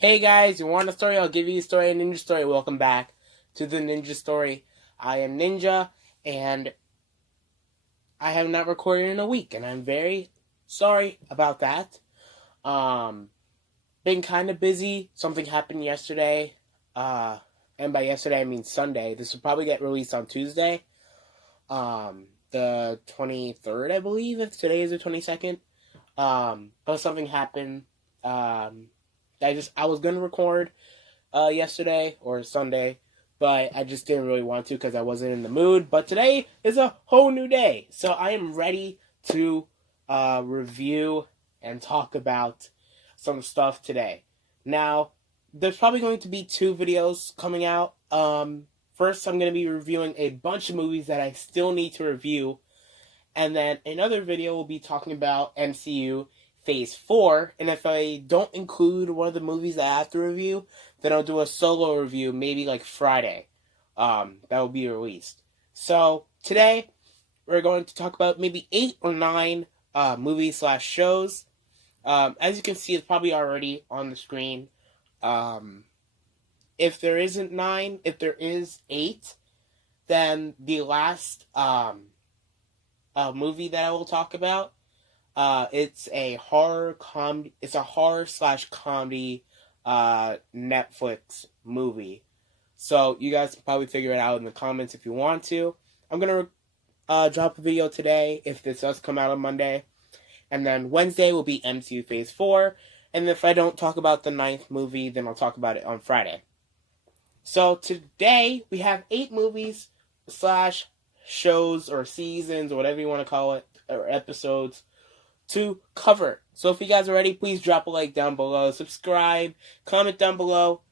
Hey guys, you want a story? I'll give you a story, a ninja story. Welcome back to the Ninja Story. I am Ninja, and I have not recorded in a week, and I'm very sorry about that. Um, been kind of busy. Something happened yesterday, and by yesterday I mean Sunday. This will probably get released on Tuesday, the 23rd, I believe. If today is the 22nd. But something happened. I was gonna record yesterday or Sunday, but I just didn't really want to because I wasn't in the mood. But today is a whole new day, so I am ready to review and talk about some stuff today. Now, there's probably going to be two videos coming out. First, I'm going to be reviewing a bunch of movies that I still need to review, and then another video will be talking about MCU Phase 4, and if I don't include one of the movies that I have to review, then I'll do a solo review, maybe like Friday. That will be released. So, today, we're going to talk about maybe 8 or 9 movies slash shows. As you can see, it's probably already on the screen. If there isn't 9, if there is 8, then the last movie that I will talk about, it's a horror comedy. It's a horror slash comedy Netflix movie. So you guys can probably figure it out in the comments if you want to. I'm gonna drop a video today if this does come out on Monday, and then Wednesday will be MCU Phase 4. And if I don't talk about the 9th movie, then I'll talk about it on Friday. So today we have 8 movies slash shows or seasons or whatever you want to call it, or episodes to cover. So if you guys are ready, please drop a like down below, subscribe, comment down below.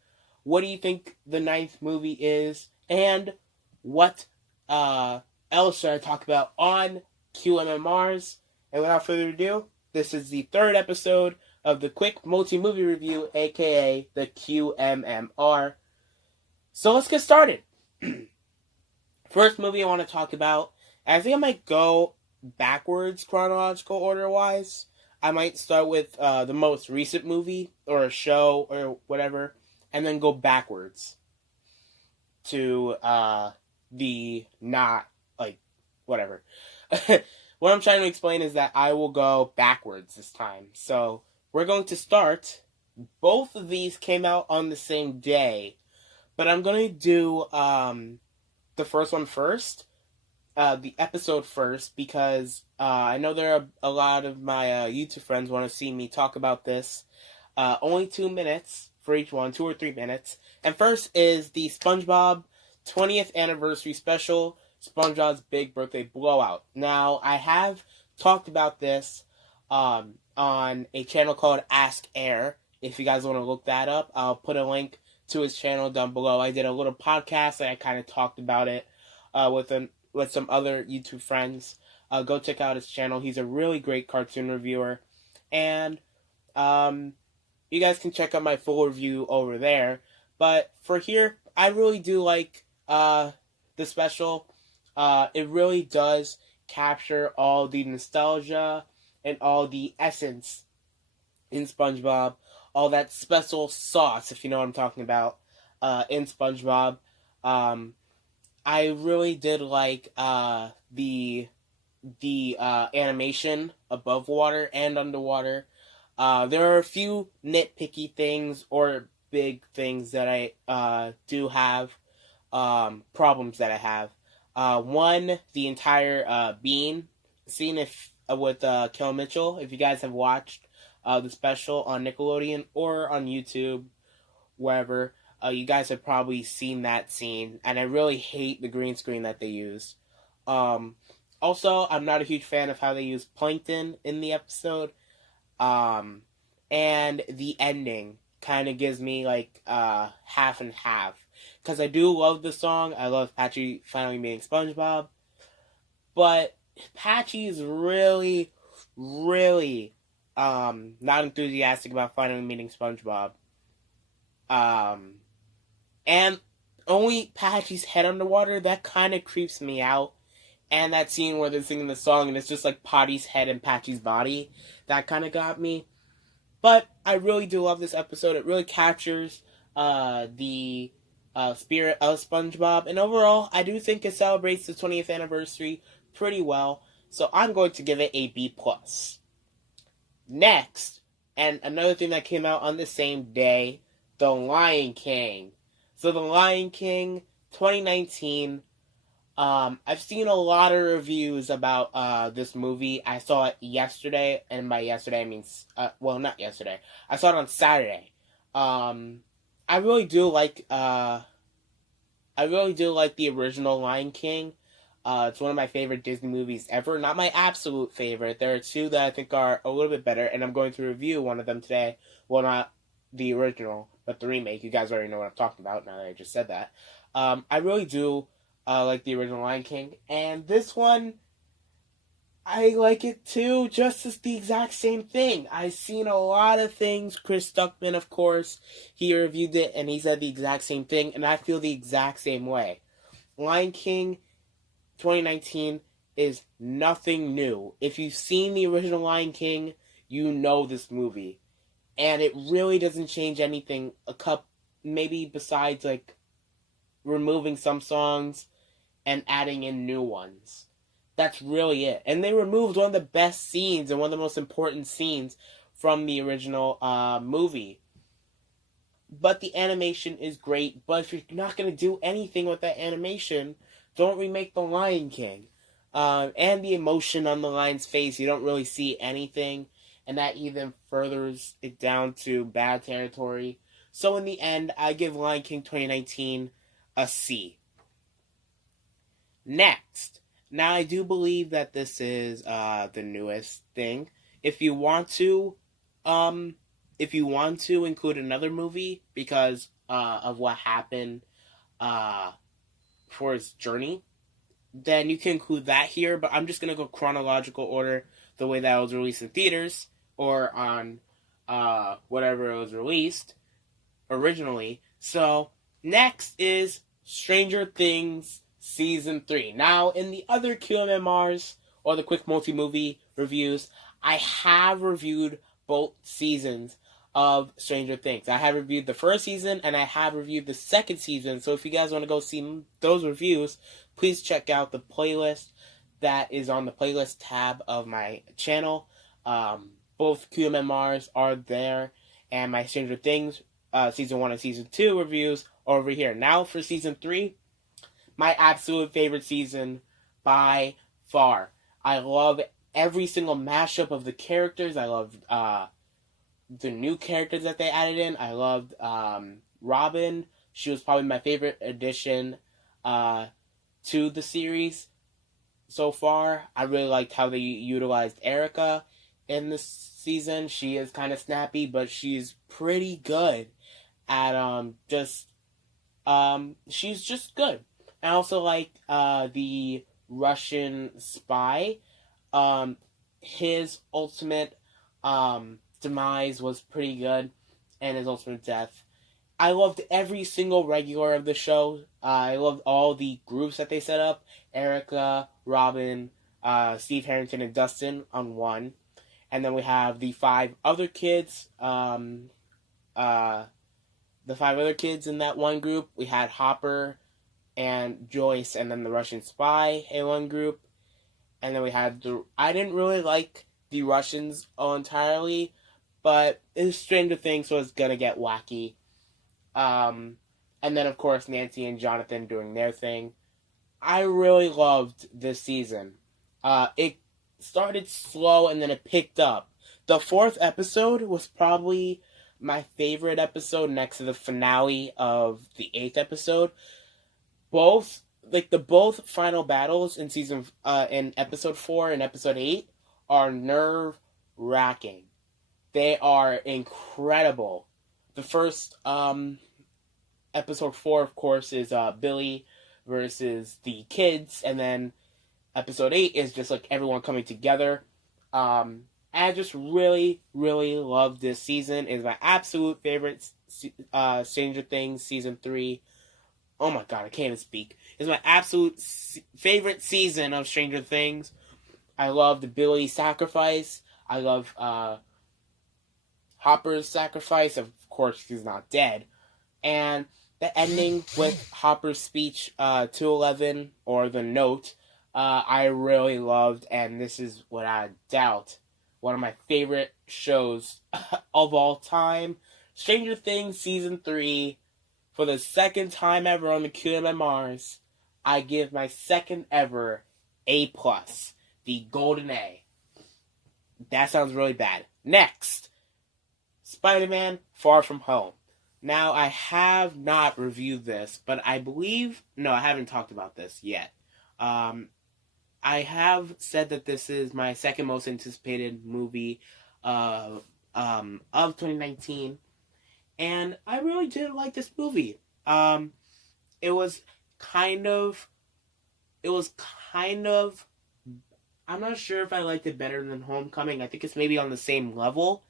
What do you think the 9th movie is, and what else should I talk about on QMMRs? And without further ado, this is the 3rd episode of the Quick Multi-Movie Review, aka the QMMR. So let's get started. First movie I want to talk about, I think I might go backwards chronological order wise. I might start with the most recent movie or a show or whatever, and then go backwards to the not like whatever. What I'm trying to explain is that I will go backwards this time. So we're going to start. Both of these came out on the same day, but I'm going to do the first one first. The episode first, because I know there are a lot of my YouTube friends want to see me talk about this. Only 2 minutes for each one, 2 or 3 minutes. And first is the SpongeBob 20th Anniversary Special, SpongeBob's Big Birthday Blowout. Now, I have talked about this on a channel called Ask Air. If you guys want to look that up, I'll put a link to his channel down below. I did a little podcast and I kind of talked about it with some other YouTube friends. Go check out his channel. He's a really great cartoon reviewer. And you guys can check out my full review over there. But for here, I really do like the special. It really does capture all the nostalgia and all the essence in SpongeBob. All that special sauce, if you know what I'm talking about, in SpongeBob. I really did like the animation above water and underwater. There are a few nitpicky things or big things that I do have, problems that I have. One, the entire bean scene with Kel Mitchell. If you guys have watched the special on Nickelodeon or on YouTube, wherever, you guys have probably seen that scene, and I really hate the green screen that they use. Also, I'm not a huge fan of how they use Plankton in the episode, and the ending kind of gives me like half and half, because I do love the song. I love Patchy finally meeting SpongeBob, but Patchy is really, really not enthusiastic about finally meeting SpongeBob. And only Patchy's head underwater, that kind of creeps me out. And that scene where they're singing the song and it's just like Patty's head and Patchy's body, that kind of got me. But I really do love this episode. It really captures the spirit of SpongeBob, and overall, I do think it celebrates the 20th anniversary pretty well. So I'm going to give it a B plus. Next, and another thing that came out on the same day, The Lion King. So The Lion King 2019. I've seen a lot of reviews about this movie. I saw it yesterday, and by yesterday I mean well, not yesterday. I saw it on Saturday. I really do like the original Lion King. It's one of my favorite Disney movies ever. Not my absolute favorite. There are two that I think are a little bit better, and I'm going to review one of them today. Well, not the original, but the remake. You guys already know what I'm talking about now that I just said that. I really do like the original Lion King, and this one, I like it too, just as the exact same thing. I've seen a lot of things. Chris Stuckman, of course, he reviewed it, and he said the exact same thing, and I feel the exact same way. Lion King 2019 is nothing new. If you've seen the original Lion King, you know this movie. And it really doesn't change anything, maybe besides, like, removing some songs and adding in new ones. That's really it. And they removed one of the best scenes and one of the most important scenes from the original movie. But the animation is great. But if you're not going to do anything with that animation, don't remake The Lion King. And the emotion on the lion's face, you don't really see anything. And that even furthers it down to bad territory. So in the end, I give Lion King 2019 a C. Next. Now, I do believe that this is the newest thing. If you want to include another movie because of what happened for his journey, then you can include that here. But I'm just gonna go chronological order, the way that it was released in theaters or on whatever it was released originally. So next is Stranger Things Season 3. Now, in the other QMMRs, or the Quick Multi-Movie reviews, I have reviewed both seasons of Stranger Things. I have reviewed the first season, and I have reviewed the second season, so if you guys want to go see those reviews, please check out the playlist that is on the playlist tab of my channel. Both QMMRs are there, and my Stranger Things Season 1 and Season 2 reviews are over here. Now, for Season 3, my absolute favorite season by far. I love every single mashup of the characters. I love the new characters that they added in. I loved Robin. She was probably my favorite addition to the series so far. I really liked how they utilized Erica in this season. She is kind of snappy, but she's pretty good at she's just good. I also like the Russian spy. His ultimate demise was pretty good, and his ultimate death. I loved every single regular of the show. I loved all the groups that they set up. Erica, Robin, Steve Harrington, and Dustin on one. And then we have the five other kids. The five other kids in that one group. We had Hopper and Joyce, and then the Russian spy in one group. And then we had I didn't really like the Russians entirely, but it's Stranger Things, so it's gonna get wacky. And then, of course, Nancy and Jonathan doing their thing. I really loved this season. It started slow, and then it picked up. The fourth episode was probably my favorite episode next to the finale of the eighth episode. Both final battles in in episode 4 and episode 8 are nerve wracking. They are incredible. The first episode 4, of course, is Billy versus the kids, and then episode 8 is just like everyone coming together. I just really, really love this season. It's my absolute favorite Stranger Things Season 3. Oh my god, I can't even speak. It's my absolute favorite season of Stranger Things. I love the Billy sacrifice. I love Hopper's sacrifice. Of course, he's not dead. And the ending with Hopper's speech to 11, or the note, I really loved, and this is without a doubt one of my favorite shows of all time. Stranger Things Season 3, for the second time ever on the QMMRs, I give my second ever A+, the golden A. That sounds really bad. Next, Spider-Man Far From Home. Now, I have not reviewed this, but I believe... No, I haven't talked about this yet. I have said that this is my second most anticipated movie of 2019. And I really did like this movie. It was kind of... I'm not sure if I liked it better than Homecoming. I think it's maybe on the same level.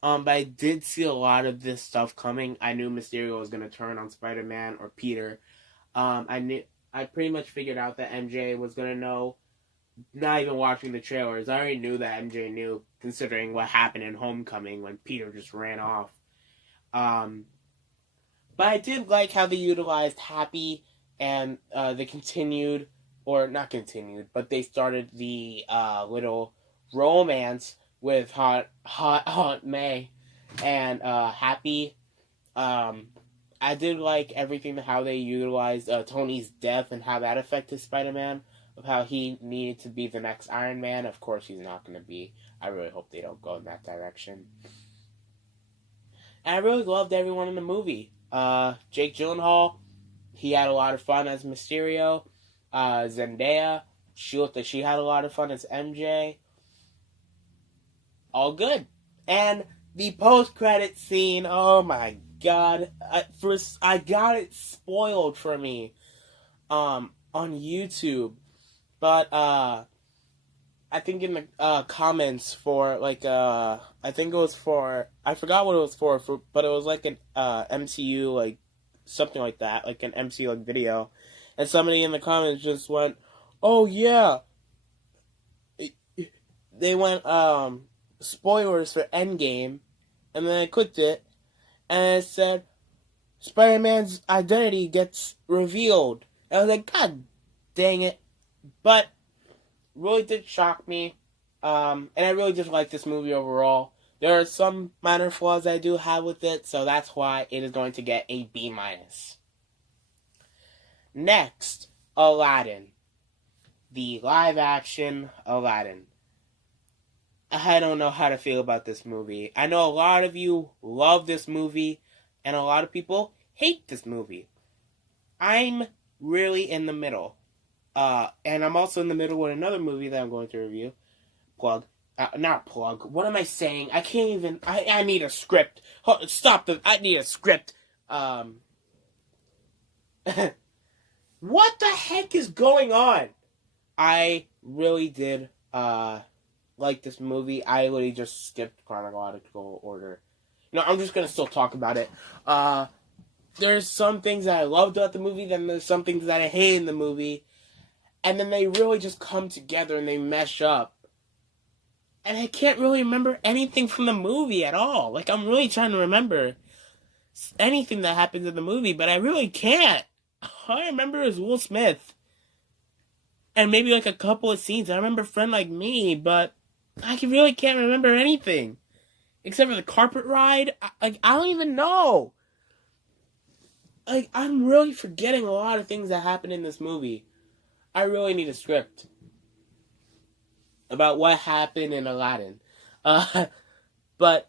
But I did see a lot of this stuff coming. I knew Mysterio was going to turn on Spider-Man or Peter. I pretty much figured out that MJ was going to know, not even watching the trailers. I already knew that MJ knew, considering what happened in Homecoming when Peter just ran off. But I did like how they utilized Happy, and they continued, or not continued, but they started the little romance with Hot Aunt May and Happy. I did like everything, how they utilized Tony's death and how that affected Spider-Man, of how he needed to be the next Iron Man. Of course, he's not going to be. I really hope they don't go in that direction. And I really loved everyone in the movie. Jake Gyllenhaal, he had a lot of fun as Mysterio. Zendaya, she looked like she had a lot of fun as MJ. All good. And the post-credit scene, oh my god. I got it spoiled for me on YouTube. But I think in the comments for, like, I think it was for, I forgot what it was for, but it was like an MCU, like, something like that, like an MCU, like, video. And somebody in the comments just went, oh yeah. They went, spoilers for Endgame, and then I clicked it, and it said, Spider-Man's identity gets revealed. And I was like, god dang it. But, really did shock me, and I really just like this movie overall. There are some minor flaws I do have with it, so that's why it is going to get a B-. Next, Aladdin. The live-action Aladdin. I don't know how to feel about this movie. I know a lot of you love this movie, and a lot of people hate this movie. I'm really in the middle. And I'm also in the middle with another movie that I'm going to review. Not plug. What am I saying? I can't even... I need a script. Stop. I need a script. What the heck is going on? I really did, like this movie. I literally just skipped chronological order. I'm just gonna still talk about it. There's some things that I loved about the movie, then there's some things that I hate in the movie, and then they really just come together and they mesh up. And I can't really remember anything from the movie at all. Like, I'm really trying to remember anything that happens in the movie, but I really can't. All I remember is Will Smith. And maybe like a couple of scenes. I remember Friend Like Me, but I really can't remember anything. Except for the carpet ride. I don't even know. Like, I'm really forgetting a lot of things that happen in this movie. I really need a script about what happened in Aladdin. But,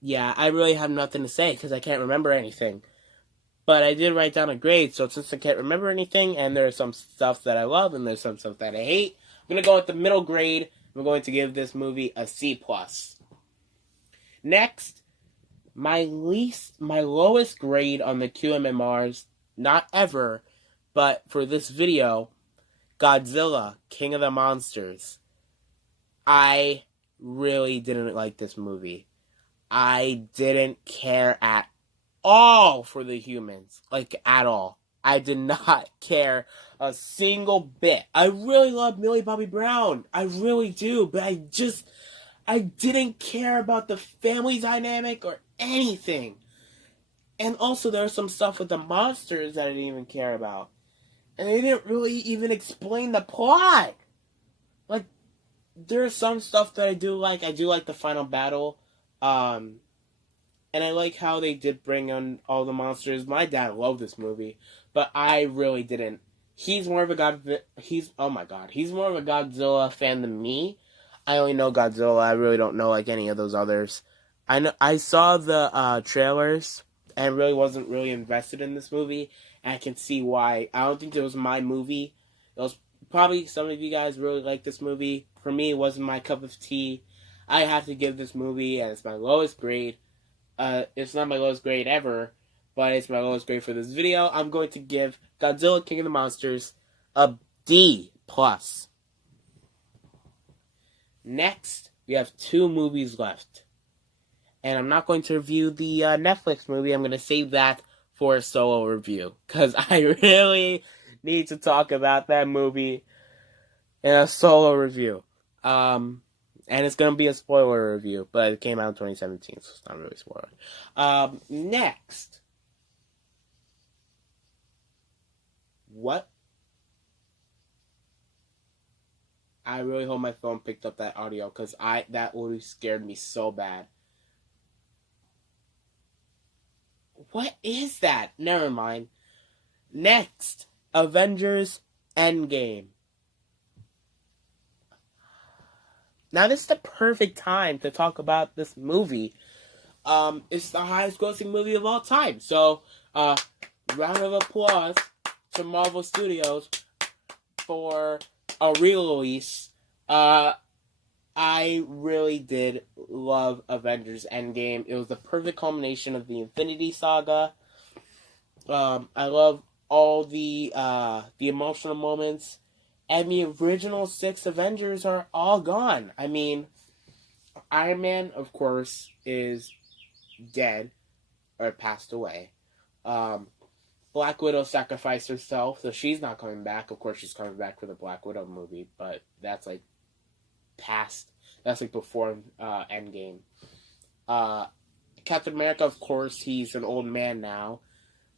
yeah, I really have nothing to say because I can't remember anything. But I did write down a grade, so since I can't remember anything, and there's some stuff that I love, and there's some stuff that I hate, I'm going to go with the middle grade. I'm going to give this movie a C+. Next, my lowest grade on the QMMRs, not ever, but for this video, Godzilla, King of the Monsters. I really didn't like this movie. I didn't care at all for the humans. Like, at all. I did not care a single bit. I really love Millie Bobby Brown. I really do. But I didn't care about the family dynamic or anything. And also, there's some stuff with the monsters that I didn't even care about. And they didn't really even explain the plot. Like, there's some stuff that I do like. I do like the final battle. And I like how they did bring on all the monsters. My dad loved this movie, but I really didn't. He's more of a oh my god, he's more of a Godzilla fan than me. I only know Godzilla. I really don't know like any of those others. I saw the trailers and really wasn't really invested in this movie. And I can see why. I don't think it was my movie. It was probably some of you guys really like this movie. For me, it wasn't my cup of tea. I have to give this movie, and it's my lowest grade. It's not my lowest grade ever, but it's my lowest grade for this video. I'm going to give Godzilla King of the Monsters a D+. Next, we have 2 movies left. And I'm not going to review the Netflix movie. I'm going to save that for a solo review. Because I really need to talk about that movie in a solo review. And it's going to be a spoiler review. But it came out in 2017, so it's not really a spoiler. Next. What? I really hope my phone picked up that audio. Because that would have scared me so bad. What is that? Never mind. Next, Avengers Endgame. Now, this is the perfect time to talk about this movie. It's the highest grossing movie of all time. So, round of applause to Marvel Studios for a re-release. I really did love Avengers Endgame. It was the perfect culmination of the Infinity Saga. I love all the emotional moments. And the original 6 Avengers are all gone. I mean, Iron Man, of course, is dead or passed away. Black Widow sacrificed herself, so she's not coming back. Of course, she's coming back for the Black Widow movie, but that's like past. That's like before Endgame. Captain America, of course, he's an old man now.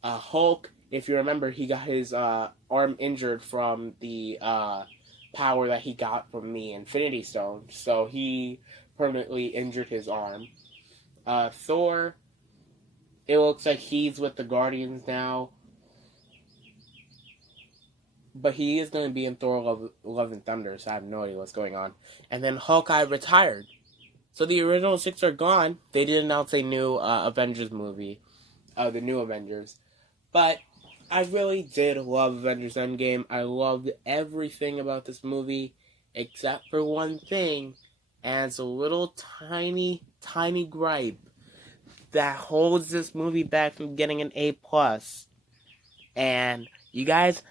Hulk, if you remember, he got his arm injured from the power that he got from the Infinity Stone, so he permanently injured his arm. Thor, it looks like he's with the Guardians now, but he is going to be in Thor Love and Thunder, so I have no idea what's going on. And then Hawkeye retired. So the original 6 are gone. They did announce a new Avengers movie, the new Avengers. But I really did love Avengers Endgame. I loved everything about this movie, except for one thing, and it's a little tiny, tiny gripe that holds this movie back from getting an A+. And you guys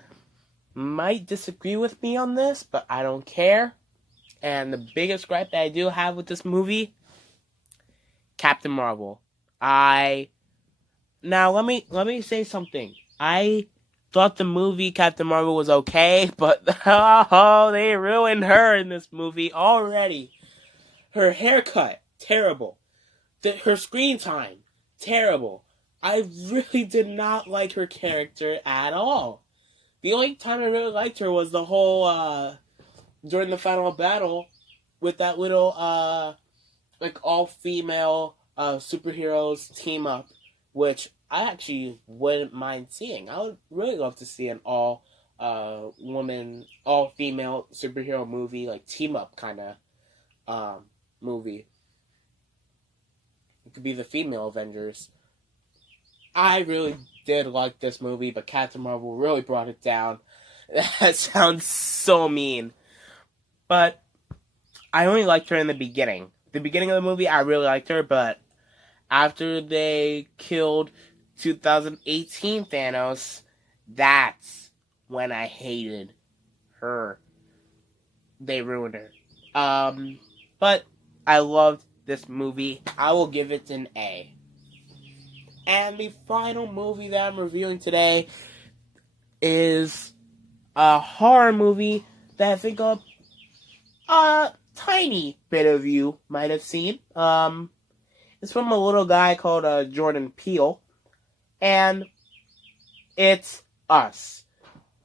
might disagree with me on this, but I don't care. And the biggest gripe that I do have with this movie, Captain Marvel. Now let me say something. I thought the movie Captain Marvel was okay, but they ruined her in this movie already. Her haircut, terrible. Her screen time, terrible. I really did not like her character at all. The only time I really liked her was the whole, during the final battle with that little, all-female superheroes team up, which I actually wouldn't mind seeing. I would really love to see an all-female superhero movie, like team-up kind of movie. It could be the female Avengers. I really did like this movie, but Captain Marvel really brought it down. That sounds so mean. But I only liked her in the beginning. The beginning of the movie, I really liked her, but after they killed 2018 Thanos, that's when I hated her. They ruined her. But I loved this movie. I will give it an A. And the final movie that I'm reviewing today is a horror movie that I think tiny bit of you might have seen. It's from a little guy called Jordan Peele, and it's Us.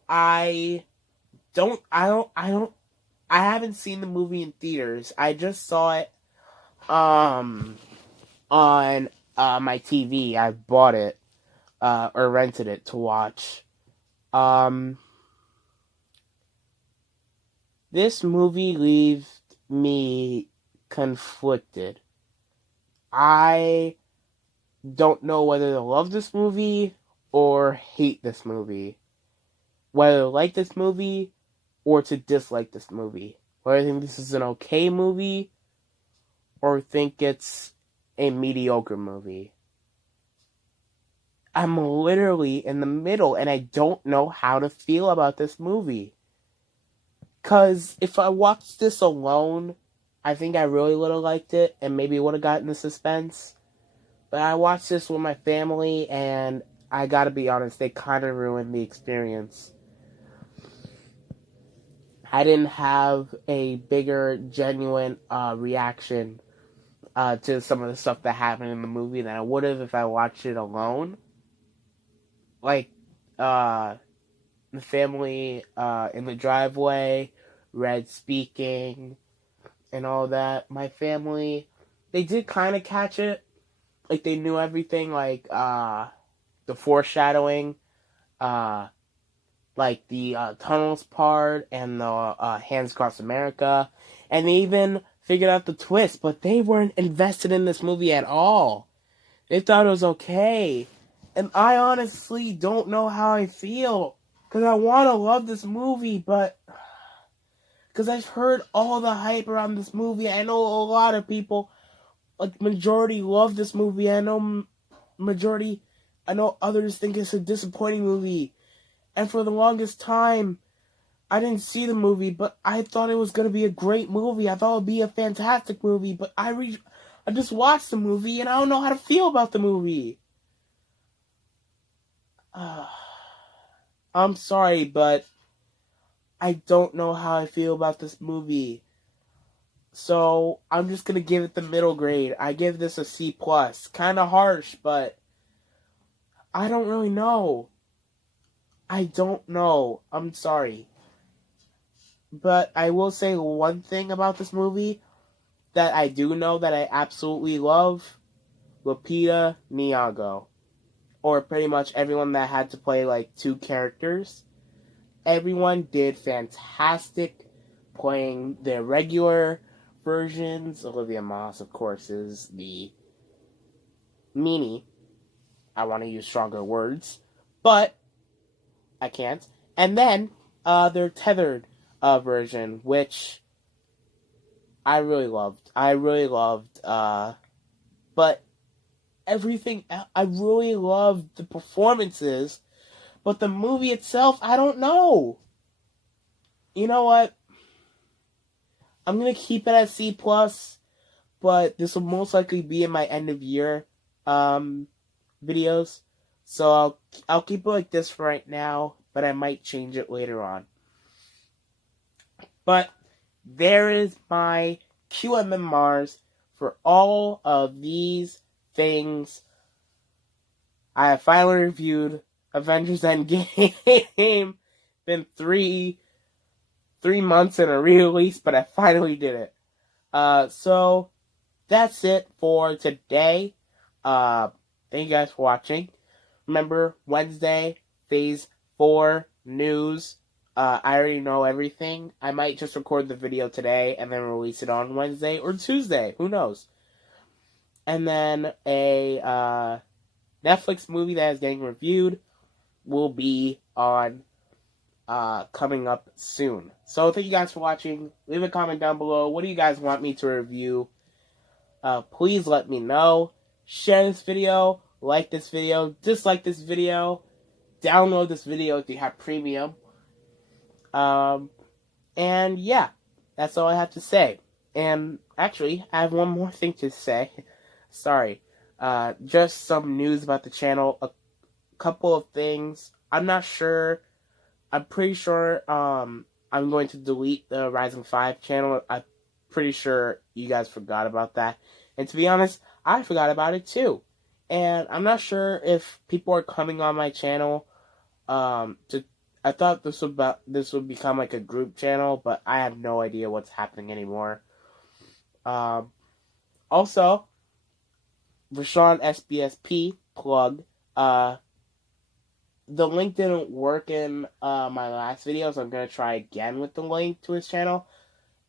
I don't, I don't, I don't, I haven't seen the movie in theaters. I just saw it, on my TV. I bought it, or rented it to watch. Um, this movie leaves me conflicted. I don't know whether to love this movie or hate this movie. Whether to like this movie or to dislike this movie. Whether I think this is an okay movie or think it's a mediocre movie. I'm literally in the middle and I don't know how to feel about this movie. Because if I watched this alone, I think I really would have liked it and maybe would have gotten the suspense. But I watched this with my family and I gotta be honest, they kind of ruined the experience. I didn't have a bigger, genuine reaction to some of the stuff that happened in the movie than I would have if I watched it alone. Like, the family in the driveway, Red speaking, and all that. My family, they did kind of catch it. Like, they knew everything, like, the foreshadowing, like the tunnels part and the Hands Across America, and they even figured out the twist, but they weren't invested in this movie at all. They thought it was okay, and I honestly don't know how I feel, because I want to love this movie, but because I've heard all the hype around this movie. I know a lot of people, like majority, love this movie. I know others think it's a disappointing movie. And for the longest time, I didn't see the movie, but I thought it was going to be a great movie. I thought it would be a fantastic movie, but I just watched the movie, and I don't know how to feel about the movie. I'm sorry, but I don't know how I feel about this movie. So, I'm just going to give it the middle grade. I give this a C+. Kind of harsh, but I don't really know. I don't know. I'm sorry. But I will say one thing about this movie that I do know that I absolutely love. Lupita Nyong'o. Or pretty much everyone that had to play like two characters. Everyone did fantastic playing their regular versions. Olivia Moss, of course, is the meanie. I want to use stronger words. But I can't. And then their tethered version, which I really loved. But everything, I really loved the performances, but the movie itself, I don't know. You know what? I'm gonna keep it at C+, but this will most likely be in my end of year videos. So I'll keep it like this for right now, but I might change it later on. But there is my QMMRs for all of these things. I have finally reviewed Avengers Endgame. Been three months in a re-release, but I finally did it. So that's it for today. Thank you guys for watching. Remember, Wednesday, Phase 4 news. I already know everything. I might just record the video today and then release it on Wednesday or Tuesday. Who knows? And then a Netflix movie that is getting reviewed will be on coming up soon. So thank you guys for watching. Leave a comment down below. What do you guys want me to review? Please let me know. Share this video. Like this video. Dislike this video. Download this video if you have premium. And yeah, that's all I have to say. And actually, I have one more thing to say. Sorry. Just some news about the channel. A couple of things. I'm not sure. I'm pretty sure, I'm going to delete the Rising 5 channel. pretty sure you guys forgot about that. And to be honest, I forgot about it too. And I'm not sure if people are coming on my channel to I thought this would become like a group channel, but I have no idea what's happening anymore. Also, Rashawn SBSP plug. The link didn't work in my last video, so I'm gonna try again with the link to his channel.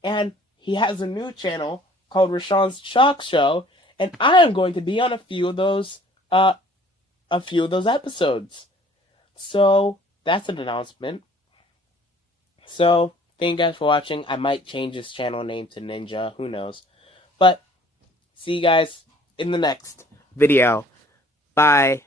And he has a new channel called Rashawn's Chalk Show, and I am going to be on a few of those episodes. So that's an announcement. So thank you guys for watching. I might change his channel name to Ninja, who knows. But see you guys in the next video. Bye.